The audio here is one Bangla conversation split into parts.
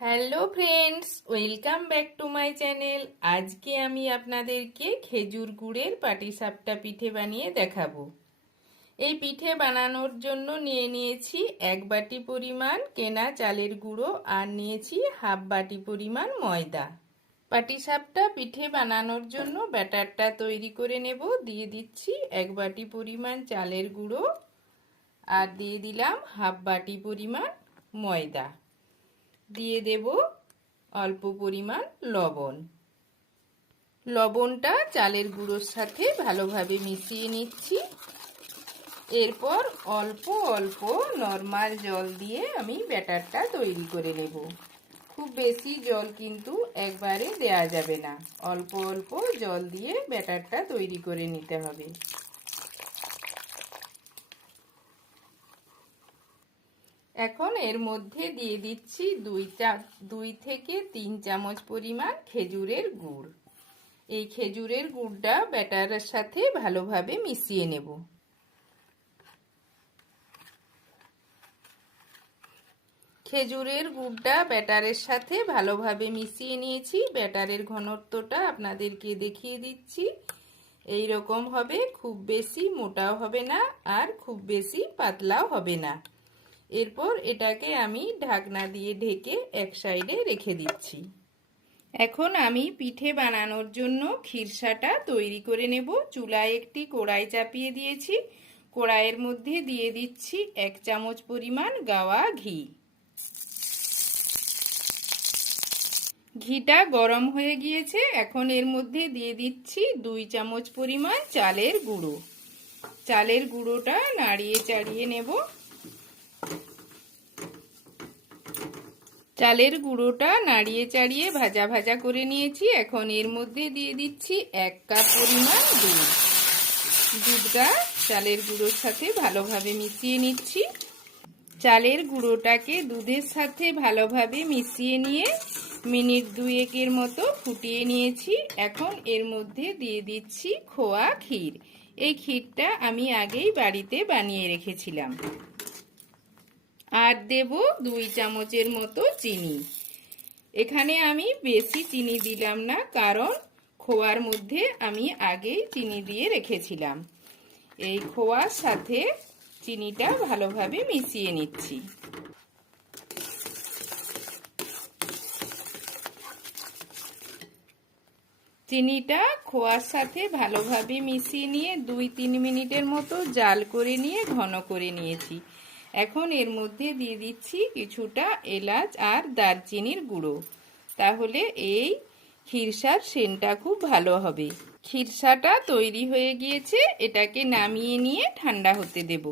Hello friends, welcome back to my channel. আজকে আমি আপনাদেরকে খেজুর গুড়ের পাটিসাপটা পিঠে বানিয়ে দেখাবো। এই পিঠে বানানোর জন্য নিয়ে নিয়েছি এক বাটি পরিমাণ কেনা চালের গুঁড়ো আর নিয়েছি হাফ বাটি পরিমাণ ময়দা। পাটিসাপটা পিঠে বানানোর জন্য ব্যাটারটা তৈরি করে নেব। দিয়ে দিচ্ছি এক বাটি পরিমাণ চালের গুঁড়ো আর দিয়ে দিলাম হাফ বাটি পরিমাণ ময়দা। দিয়ে দেব অল্প পরিমাণ লবণ। লবণটা চালের গুঁড়োর সাথে ভালোভাবে মিশিয়ে নিচ্ছি। এরপর অল্প অল্প নর্মাল জল দিয়ে আমি ব্যাটারটা তৈরি করে নেব। খুব বেশি জল কিন্তু একবারে দেয়া যাবে না। অল্প অল্প জল দিয়ে ব্যাটারটা তৈরি করে নিতে হবে। এখন এর মধ্যে দিয়ে দিচ্ছি দুই চা, দুই থেকে তিন চামচ পরিমাণ খেজুরের গুড়। এই খেজুরের গুড়টা ব্যাটারের সাথে ভালোভাবে মিশিয়ে নেব। খেজুরের গুড়টা ব্যাটারের সাথে ভালোভাবে মিশিয়ে নিয়েছি। ব্যাটারের ঘনত্বটা আপনাদেরকে দেখিয়ে দিচ্ছি। এই রকম হবে, খুব বেশি মোটাও হবে না আর খুব বেশি পাতলাও হবে না। এরপর এটাকে আমি ঢাকনা দিয়ে ঢেকে এক সাইডে রেখে দিচ্ছি। এখন আমি পিঠে বানানোর জন্য খিরসাটা তৈরি করে নেব। চুলায় একটি কড়াই চাপিয়ে দিয়েছি। কড়াইয়ের মধ্যে দিয়ে দিচ্ছি এক চামচ পরিমাণ গাওয়া ঘি। ঘিটা গরম হয়ে গিয়েছে। এখন এর মধ্যে দিয়ে দিচ্ছি দুই চামচ পরিমাণ চালের গুঁড়ো। চালের গুঁড়োটা নাড়িয়ে চাড়িয়ে নেব। চালের গুঁড়োটা নাড়িয়ে চাড়িয়ে ভাজা ভাজা করে নিয়েছি। এখন এর মধ্যে দিয়ে দিচ্ছি এক কাপ পরিমাণ দুধ। দুধটা চালের গুঁড়োর সাথে ভালোভাবে মিশিয়ে নিচ্ছি। চালের গুঁড়োটাকে দুধের সাথে ভালোভাবে মিশিয়ে নিয়ে মিনিট দুয়েকের মতো ফুটিয়ে নিয়েছি। এখন এর মধ্যে দিয়ে দিচ্ছি খোয়া ক্ষীর। এই ক্ষীরটা আমি আগেই বাড়িতে বানিয়ে রেখেছিলাম। আর দেব দুই চামচের মতো চিনি। এখানে আমি বেশি চিনি দিলাম না, কারণ খোয়ার মধ্যে আমি আগেই চিনি দিয়ে রেখেছিলাম। এই খোয়ার সাথে চিনিটা ভালোভাবে মিশিয়ে নিচ্ছি। চিনিটা খোয়ার সাথে ভালোভাবে মিশিয়ে নিয়ে দুই তিন মিনিটের মতো জাল করে নিয়ে ঘন করে নিয়েছি। এখন এর মধ্যে দিয়ে দিচ্ছি কিছুটা এলাচ আর দারচিনির গুঁড়ো। তাহলে এই খিরসার সেনটা খুব ভালো হবে। খিরসাটা তৈরি হয়ে গিয়েছে, এটাকে নামিয়ে নিয়ে ঠান্ডা হতে দেব।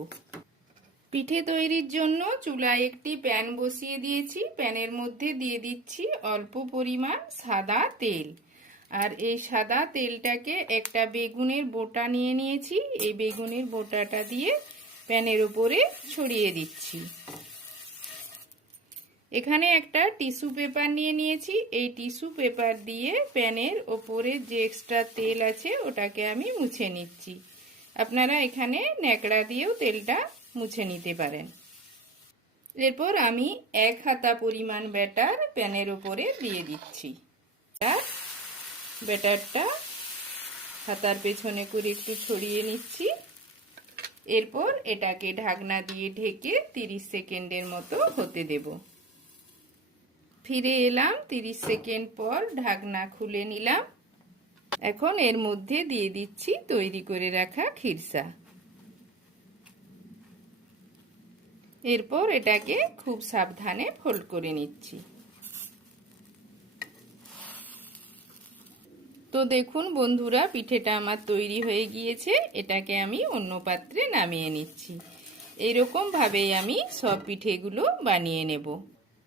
পিঠে তৈরির জন্য চুলায় একটি প্যান বসিয়ে দিয়েছি। প্যানের মধ্যে দিয়ে দিচ্ছি অল্প পরিমাণ সাদা তেল। আর এই সাদা তেলটাকে একটা বেগুনের বোটা নিয়ে নিয়েছি। এই বেগুনের বোটাটা দিয়ে প্যানের উপরে ছড়িয়ে দিচ্ছি। এখানে একটা টিস্যু পেপার নিয়ে নিয়েছি। এই টিস্যু পেপার দিয়ে প্যানের ওপরে যে এক্সট্রা তেল আছে, ওটাকে আমি মুছে নিচ্ছি। আপনারা এখানে ন্যাকড়া দিয়েও তেলটা মুছে নিতে পারেন। এরপর আমি এক হাতা পরিমাণ ব্যাটার প্যানের ওপরে দিয়ে দিচ্ছি। ব্যাটারটা হাতার পেছনে করে একটু ছড়িয়ে নিচ্ছি। এরপর এটাকে ঢাকনা দিয়ে ঢেকে 30 সেকেন্ডের মতো হতে দেব। ফিরে এলাম 30 সেকেন্ড পর ঢাকনা খুলে নিলাম। এখন এর মধ্যে দিয়ে দিচ্ছি তৈরি করে রাখা খিরসা। এরপর এটাকে খুব সাবধানে ফোল্ড করে নিচ্ছি। তো দেখুন বন্ধুরা, পিঠেটা আমার তৈরি হয়ে গিয়েছে। এটাকে আমি অন্য পাত্রে নামিয়ে নিচ্ছি। এইরকমভাবেই আমি সব পিঠেগুলো বানিয়ে নেব।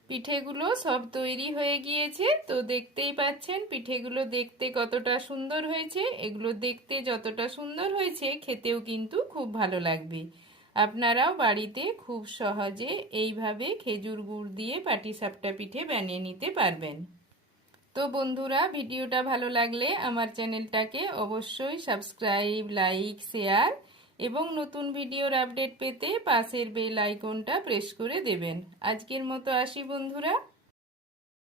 পিঠেগুলো সব তৈরি হয়ে গিয়েছে। তো দেখতেই পাচ্ছেন, পিঠেগুলো দেখতে কতটা সুন্দর হয়েছে। এগুলো দেখতে যতটা সুন্দর হয়েছে, খেতেও কিন্তু খুব ভালো লাগবে। আপনারাও বাড়িতে খুব সহজে এইভাবে খেজুর গুড় দিয়ে পাটিসাপটা পিঠে বানিয়ে নিতে পারবেন। তো বন্ধুরা, ভিডিওটা ভালো লাগলে আমার চ্যানেলটাকে অবশ্যই সাবস্ক্রাইব, লাইক, শেয়ার এবং নতুন ভিডিওর আপডেট পেতে পাশের বেল আইকনটা প্রেস করে দেবেন। আজকের মতো আসি বন্ধুরা।